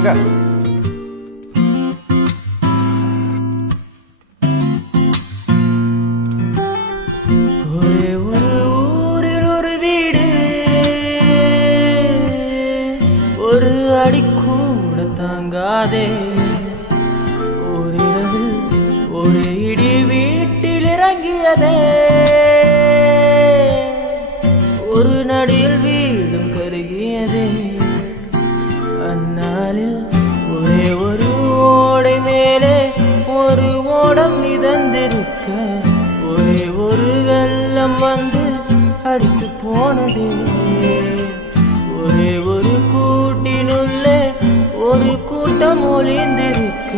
எங்க ஒரே ஒரு ஊரில் ஒரு வீடு, ஒரு அடி கூட தாங்காதே. ஓரிரவில் ஒரு இடி வீட்டில் இறங்கியதே. ஒரு நடில் வீடும் கருகியதே. அந்நாளில் ஒரே ஒரு ஓடை மேலே ஒரு ஓடம் மிதந்திருக்க, ஒரே ஒரு வெள்ளம் வந்து அடித்து போனதே. ஒரே ஒரு கூட்டினுள்ளே ஒரு கூட்டம் ஒளிந்திருக்க,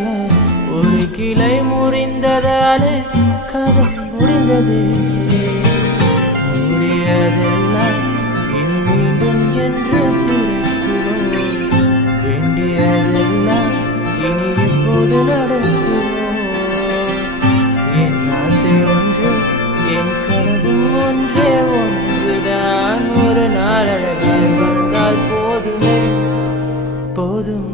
ஒரு கிளை முறிந்ததாலே கதை முடிந்ததே. முடியதெல்லாம் இனி மீண்டும் என்று திறக்குவோம். வேண்டியதெல்லாம் இனி இப்போது நடக்குவோம். என் ஆசை ஒன்று, என் கனவும் ஒன்றே ஒன்றுதான். ஒரு நாள் அழகாய் வாழ்ந்தால் போதுமே போதும்.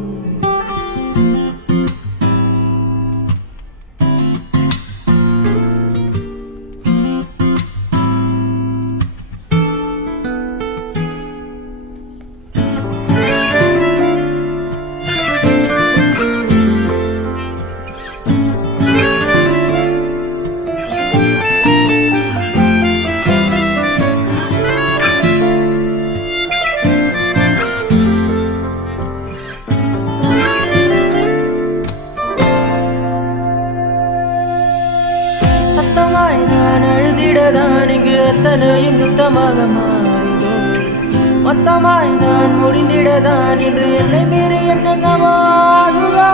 சத்தமாய் நான் அழுதிடதான் இங்கு அத்தனையும் யுத்தமாக மாறுதோ. மொத்தமாய் நான் முடிந்திடதான் இன்று என்னை மீறி என்னென்னவாகுதோ.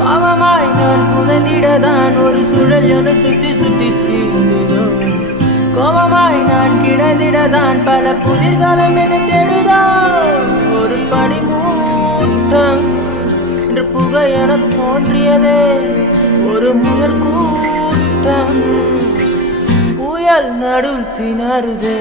பாவமாய் நான் புதைந்திடதான் ஒரு சுழல் என சுத்தி சுத்தி சீண்டுதோ. கோபமாய் நான் கிடந்திடதான் பல புதிர்காலம் என தேடுதோ. ஒரு பனிமூட்டம் இன்று புகை என தோன்றியதே. ஒரு முயல் கூட்டம் புயல் நடுவில் திணறுதே.